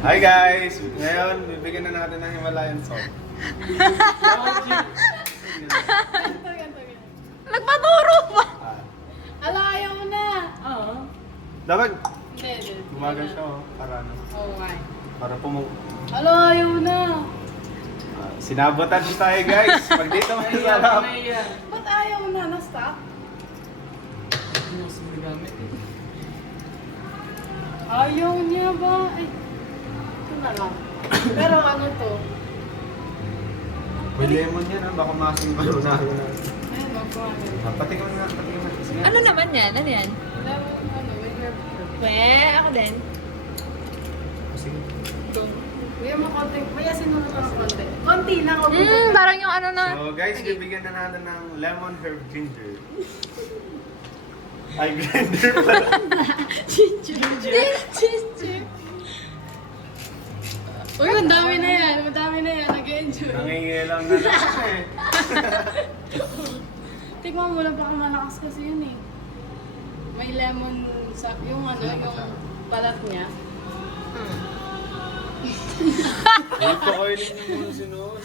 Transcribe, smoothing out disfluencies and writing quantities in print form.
Hi guys! Ngayon, bibigyan na natin ng Himalayan salt. Nagpaturo pa! Ah, Ala, ayaw mo na. Oo. dapat Hindi. gumagal siya para ano, Oo, nga. para Ala, ayaw na. sinabotage tayo guys. Pag dito masarap. Ba't ayaw na? Na-stop? Ayaw niya ba? Ay, ito na lang. Pero ano to? May lemon yan ha, baka masing balonaro na. Ay, magkano. Patikin na, patikin na. Sige. Ano naman yan? Ano yan? Lemon, ano, with your Ako din. Sige. Kuya mo konti. Kuya, sinunod ka ng konti. Konti lang. Huwag mo Parang yung ano na... So guys, bibigyan na natin ng lemon herb ginger. Ay, blender pala. Ginger. Uy, madami na yan. Madami na yan. Nag-enjoy. Nangingilang na lang eh. Tignan mo lang, baka malakas kasi yun eh. May lemon sa, yung ano, yung balat niya. Hindi pa kayo ninyo muna sinuot.